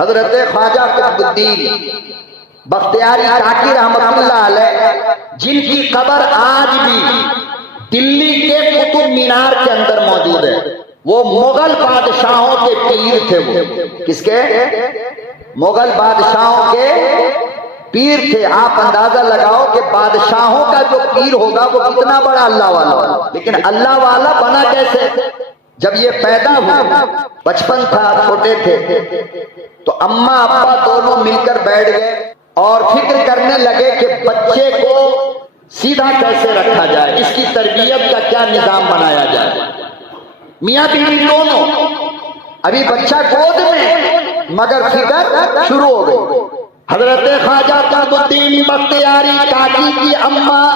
حضرت خواجہ قطب الدین بختیاری کاکی رحمت اللہ علیہ، جن کی قبر آج بھی دلی کے قطب مینار کے اندر موجود ہے، وہ مغل بادشاہوں کے پیر تھے۔ وہ کس کے؟ مغل بادشاہوں کے پیر تھے۔ آپ اندازہ لگاؤ کہ بادشاہوں کا جو پیر ہوگا وہ کتنا بڑا اللہ والا ہوگا، لیکن اللہ والا بنا کیسے؟ جب یہ پیدا ہوا، بچپن تھا، چھوٹے تھے، تو اماں ابا دونوں مل کر بیٹھ گئے اور فکر کرنے لگے کہ بچے کو سیدھا کیسے رکھا جائے، اس کی تربیت کا کیا نظام بنایا جائے۔ میاں بیوی دونوں، ابھی بچہ گود میں، مگر فکر شروع ہو گئی۔ حضرت خواجہ قطب الدین بختیاری کاکی کی اماں،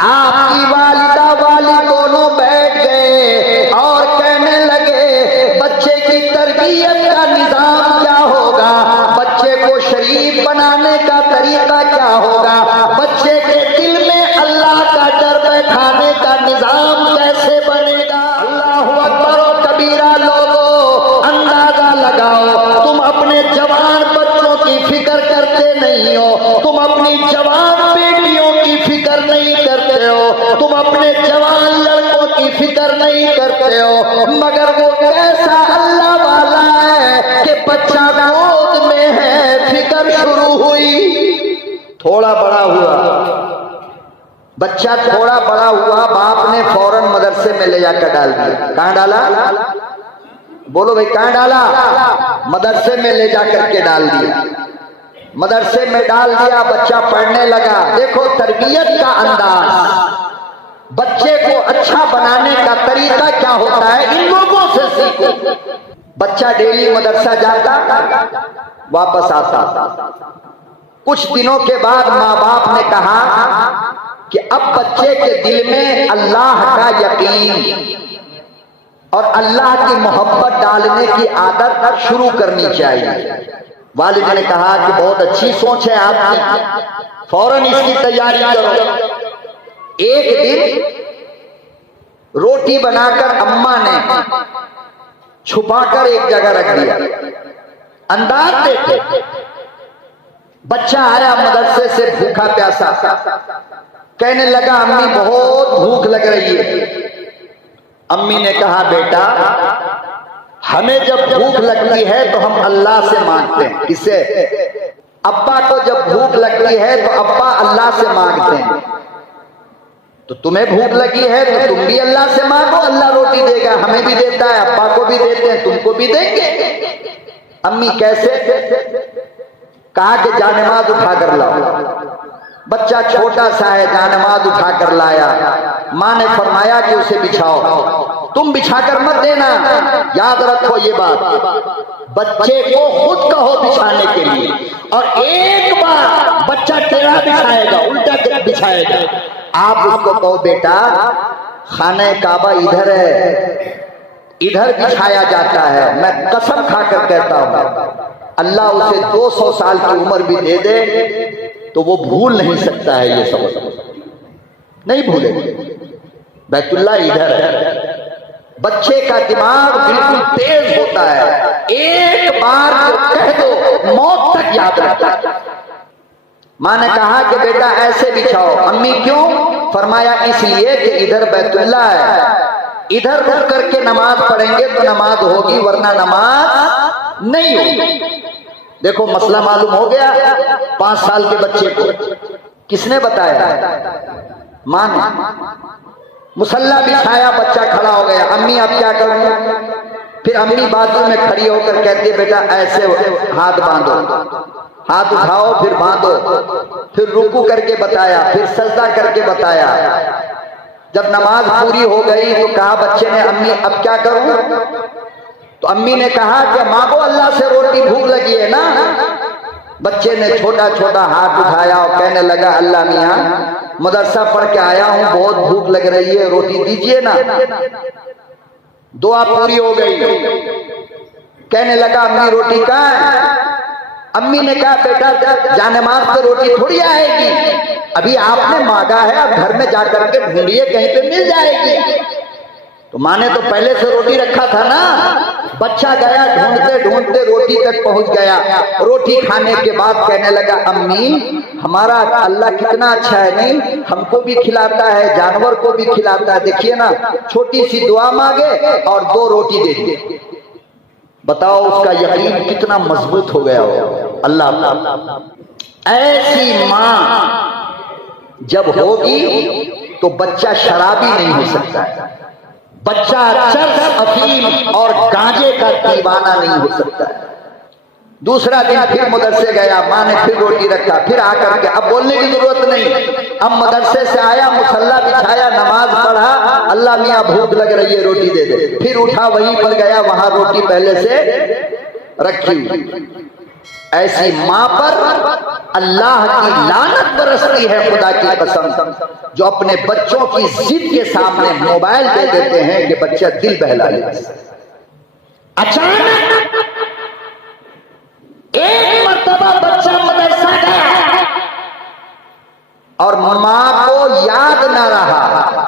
آپ کی والدہ، والد دونوں بیٹھ گئے اور کہنے لگے بچے کی تربیت کا نظام کیا ہوگا، بچے کو شریف بنانے کا طریقہ کیا ہوگا، بچے کے دل میں اللہ کا ڈر بیٹھانے کا نظام کیسے بنے گا۔ اللہ اکبر و کبیرہ لوگو، اندازہ لگاؤ، تم اپنے جوان بچوں کی فکر کرتے نہیں ہو، تم اپنی جوان بیٹیوں کی فکر نہیں کرتے ہو، تم اپنے جوان لڑکوں کی فکر نہیں کرتے ہو، مگر وہ کیسا اللہ والا ہے کہ بچہ گود میں ہے، فکر شروع ہوئی، تھوڑا بڑا ہوا، بچہ تھوڑا بڑا ہوا، باپ نے فوراً مدرسے میں لے جا کر ڈال دیا۔ کہاں ڈالا؟ بولو بھائی، کہاں ڈالا؟ مدرسے میں لے جا کر کے ڈال دیا۔ مدرسے میں ڈال دیا، بچہ پڑھنے لگا۔ دیکھو تربیت کا انداز، بچے کو اچھا بنانے کا طریقہ کیا ہوتا ہے، ان لوگوں سے سیکھو۔ بچہ ڈیلی مدرسہ جاتا، واپس آتا۔ کچھ دنوں کے بعد ماں باپ نے کہا کہ اب بچے کے دل میں اللہ کا یقین اور اللہ کی محبت ڈالنے کی عادت شروع کرنی چاہیے۔ والد نے کہا کہ بہت اچھی سوچ ہے آپ کی، فوراً اس کی تیاری کرو۔ ایک دن روٹی بنا کر اماں نے چھپا کر ایک جگہ رکھ دیا، انداز دیکھے۔ بچہ آیا مدرسے سے بھوکا پیاسا، کہنے لگا امی بہت بھوک لگ رہی ہے۔ امی نے کہا بیٹا، ہمیں جب بھوک لگتی ہے تو ہم اللہ سے مانگتے ہیں۔ کس سے؟ ابا کو جب بھوک لگتی ہے تو ابا اللہ سے مانگتے ہیں۔ تو تمہیں بھوک لگی ہے تو تم بھی اللہ سے مانگو، اللہ روٹی دے گا، ہمیں بھی دیتا ہے، ابا کو بھی دیتے ہیں، تم کو بھی دیں گے۔ امی کیسے؟ کہا کہ جانماز اٹھا کر لاؤ۔ بچہ چھوٹا سا ہے، جانماز اٹھا کر لایا۔ ماں نے فرمایا کہ اسے بچھاؤ، تم بچھا کر مت دینا، یاد رکھو یہ بات، بچے کو خود کہو بچھانے کے لیے، اور ایک بار بچہ ٹیڑھا بچھائے گا، الٹا بچھائے گا، آپ اس کو کہو بیٹا خانہ کعبہ ادھر ہے، ادھر بچھایا جاتا ہے۔ میں قسم کھا کر کہتا ہوں اللہ اسے 200 سال کی عمر بھی دے دے تو وہ بھول نہیں سکتا ہے، یہ سب نہیں بھولے۔ بیت اللہ ادھر ہے، بچے کا دماغ بالکل تیز ہوتا ہے، ایک بار جو کہہ دو موت تک یاد رکھتا ہے۔ ماں نے کہا کہ بیٹا ایسے بچھاؤ۔ امی کیوں؟ فرمایا اس لیے کہ ادھر بیت اللہ ہے، ادھر رک کر کے نماز پڑھیں گے تو نماز ہوگی، ورنہ نماز نہیں ہوگی۔ دیکھو مسئلہ معلوم ہو گیا۔ 5 سال کے بچے کو کس نے بتایا؟ ماں نے۔ مصلی بچھایا، بچہ کھڑا ہو گیا۔ امی اب کیا کروں؟ پھر امی بازو میں کھڑی ہو کر کہتی ہے بیٹا ایسے ہاتھ باندھو، ہاتھ اٹھاؤ پھر باندھو، پھر رکوع کر کے بتایا، پھر سجدہ کر کے بتایا۔ جب نماز پوری ہو گئی تو کہا بچے نے امی اب کیا کروں؟ تو امی نے کہا کہ مانگو اللہ سے روٹی، بھوک لگی ہے نا۔ بچے نے چھوٹا چھوٹا ہاتھ اٹھایا اور کہنے لگا اللہ میاں مدرسہ پڑھ کے آیا ہوں، بہت بھوک لگ رہی ہے، روٹی دیجئے نا۔ دعا پوری ہو گئی، کہنے لگا امی روٹی کہاں ہے؟ امی نے کہا بیٹا جانماز پہ روٹی تھوڑی آئے گی، ابھی آپ نے مانگا ہے، اب گھر میں جا کر کے ڈھونڈیے، کہیں پہ مل جائے گی۔ تو ماں نے تو پہلے سے روٹی رکھا تھا نا، بچہ گیا ڈھونڈتے ڈھونڈتے روٹی تک پہنچ گیا. روٹی کھانے کے بعد کہنے لگا امی ہمارا اللہ کتنا اچھا ہے, نہیں ہم کو بھی کھلاتا ہے, جانور کو بھی کھلاتا ہے, دیکھیے نا چھوٹی سی دعا مانگے اور 2 روٹی دے دیے. بتاؤ اس کا یقین کتنا مضبوط ہو گیا ہو. اللہ ایسی ماں جب ہوگی تو بچہ شرابی نہیں ہو سکتا ہے, بچہ چرس افیم اور گانجے کا دیوانہ نہیں ہو سکتا ہے. دوسرا دن پھر مدرسے گیا, ماں نے پھر روٹی رکھا, پھر آ کر کے اب بولنے کی ضرورت نہیں, اب مدرسے سے آیا مصلی بچھایا نماز پڑھا, اللہ میاں بھوک لگ رہی ہے روٹی دے دے, پھر اٹھا وہیں پر گیا وہاں روٹی پہلے سے رکھی ہوئی. ایسی ماں پر اللہ کی لعنت برستی ہے خدا کی قسم, جو اپنے بچوں کی ضد کے سامنے موبائل دے دیتے ہیں کہ بچہ دل بہلا لے. اچانک ایک مرتبہ بچہ مدرسہ گیا اور ماں کو یاد نہ رہا,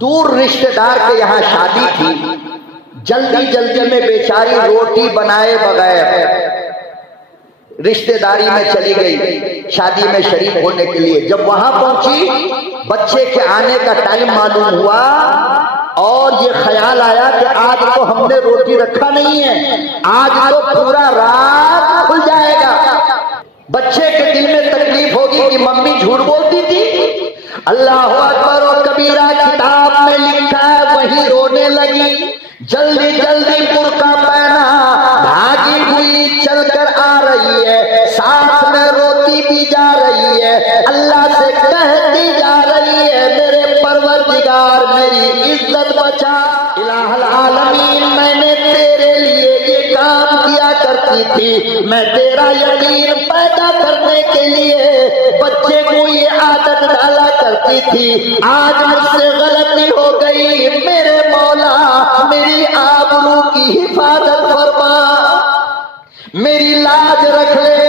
دور رشتہ دار کے یہاں شادی تھی, جلدی جلدی میں بیچاری روٹی بنائے بغیر رشتہ داری میں چلی گئی شادی میں شریک ہونے کے لیے. جب وہاں پہنچی بچے کے آنے کا ٹائم معلوم ہوا اور یہ خیال آیا کہ آج تو ہم نے روٹی رکھا نہیں ہے, آج تو پورا رات کھل جائے گا. بچے کے دل میں تکلیف ہوگی کہ ممی جھوٹ بولتی تھی. اللہ اکبر و کبیرہ کتاب میں لکھا ہے وہی رونے لگی, جلدی جلدی برقع پہنا بھاگی ہوئی چل کر آ رہی ہے, ساتھ میں روتی بھی جا رہی ہے, اللہ سے کہتی جا رہی ہے میرے پروردگار میری عزت بچا. الہ العالمین میں نے تیرے لیے یہ کام کیا کرتی تھی, میں تیرا یقین پیدا کرنے کے لیے بچے کو یہ عادت ڈالا کرتی تھی, آج مجھ سے غلطی ہو گئی, میرے مولا میری آبرو کی حفاظت فرما, میری لاج رکھ لے.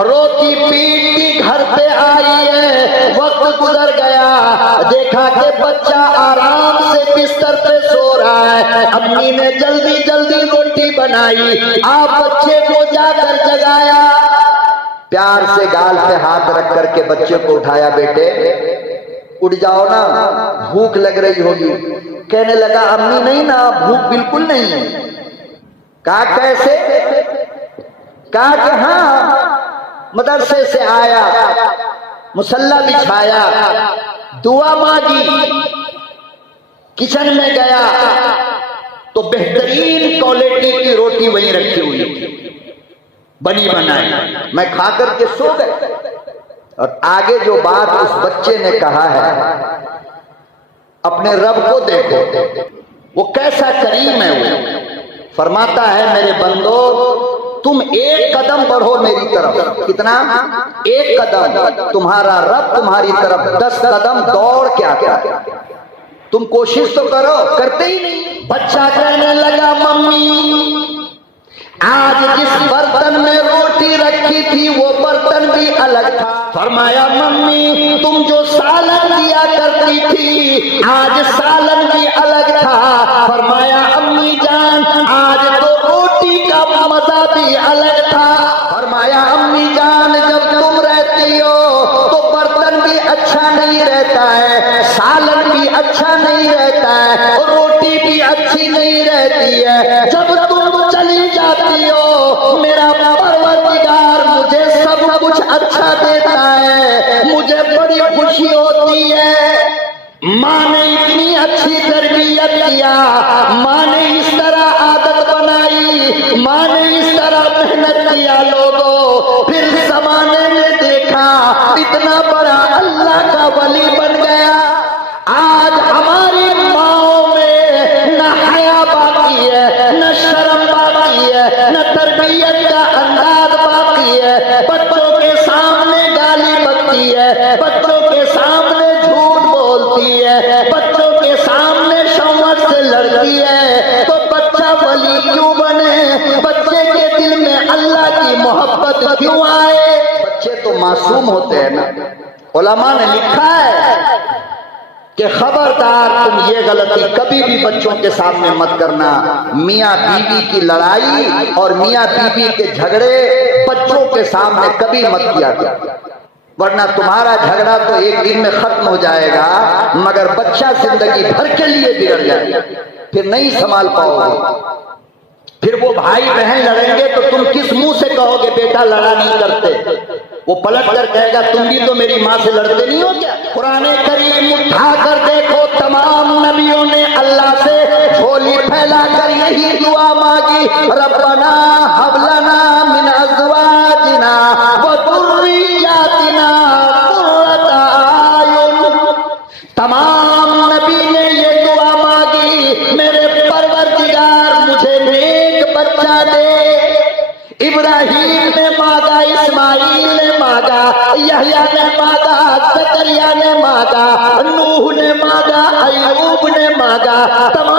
روتی پیٹتی گھر پہ آئی ہے, وقت گزر گیا, دیکھا کہ بچہ آرام سے بستر پہ سو رہا ہے. امی نے جلدی جلدی روٹی بنائی, آپ بچے کو جا کر جگایا, پیار سے گال پہ ہاتھ رکھ کر کے بچے کو اٹھایا, بیٹے اٹھ جاؤ نا بھوک لگ رہی ہوگی. کہنے لگا امی نہیں نا بھوک بالکل نہیں ہے. کہا کیسے؟ کہا کہ ہاں مدرسے سے آیا, مصلی بچھایا, دعا مانگی, کچن میں گیا تو بہترین کوالٹی کی روٹی وہیں رکھی ہوئی تھی, بنی بنائی, میں کھا کر کے سو گئے. اور آگے جو بات اس بچے نے کہا ہے, اپنے رب کو دیکھو وہ کیسا کریم ہے. وہ فرماتا ہے میرے بندو تم ایک قدم بڑھو میری طرف. کتنا؟ ایک قدم. تمہارا رب تمہاری طرف 10 قدم دوڑ کے آتا ہے. تم کوشش تو کرو, کرتے ہی نہیں. بچہ کہنے لگا ممی آج جس برتن میں روٹی رکھی تھی وہ برتن بھی الگ تھا. فرمایا ممی تم جو سالن دیا کرتی تھی آج سالن بھی الگ تھا. فرمایا امی جان آج تو روٹی کا مزہ بھی الگ تھا. فرمایا امی جان جب تم رہتی ہو تو برتن بھی اچھا نہیں رہتا ہے, سالن بھی اچھا نہیں رہتا ہے, اور روٹی بھی اچھی نہیں رہتی ہے. جب تم چلی جاتی ہو میرا پروردگار مجھے سب کچھ اچھا دیتا ہے, مجھے بڑی خوشی ہوتی ہے. ماں نے اتنی اچھی تربیت کیا, ماں نے اس طرح عادت بنائی, ماں نے اس طرح محنت کیا. لوگوں پھر زمانے میں دیکھا اتنا بڑا اللہ کا ولی بن گیا. آج ہماری ماؤں میں نہ حیا باقی ہے, نہ شرم باقی ہے, نہ تربیت کا انداز باقی ہے. بچوں کے سامنے گالی بکتی ہے, بچوں کے سامنے جھوٹ بولتی ہے, بچوں کے سامنے شوہر سے لڑتی ہے. تو بچہ ولی کیوں بنے؟ بچے کے دل میں اللہ کی محبت کیوں آئے؟ بچے تو معصوم ہوتے ہیں نا. علماء نے لکھا ہے کہ خبردار تم یہ غلطی کبھی بھی بچوں کے سامنے مت کرنا. میاں بیوی کی لڑائی اور میاں بیوی کے جھگڑے بچوں کے سامنے کبھی مت کیا کرو، ورنہ تمہارا جھگڑا تو ایک دن میں ختم ہو جائے گا مگر بچہ زندگی بھر کے لیے بگڑ جائے گا، پھر نہیں سنبھال پاؤ گے. پھر وہ بھائی بہن لڑیں گے تو تم کس منہ سے کہو گے بیٹا لڑا نہیں کرتے؟ وہ پلٹ کر کہے گا تم بھی تو میری ماں سے لڑتے نہیں ہو کیا؟ قرآن کریم اٹھا کر دیکھو، تمام نبیوں نے اللہ سے جھولی پھیلا کر یہی دعا مانگی، ربنا ہب لنا من ازواجنا وذریاتنا قرۃ اعین. تمام نبی نے یہ دعا مانگی، میرے پروردگار مجھے نیک بچہ دے. ابراہیم نے مانگا، اسماعیل نے مانگا، یحییٰ نے مانگا، زکریا نے مانگا، نوح نے مانگا، ایوب نے مانگا. تمام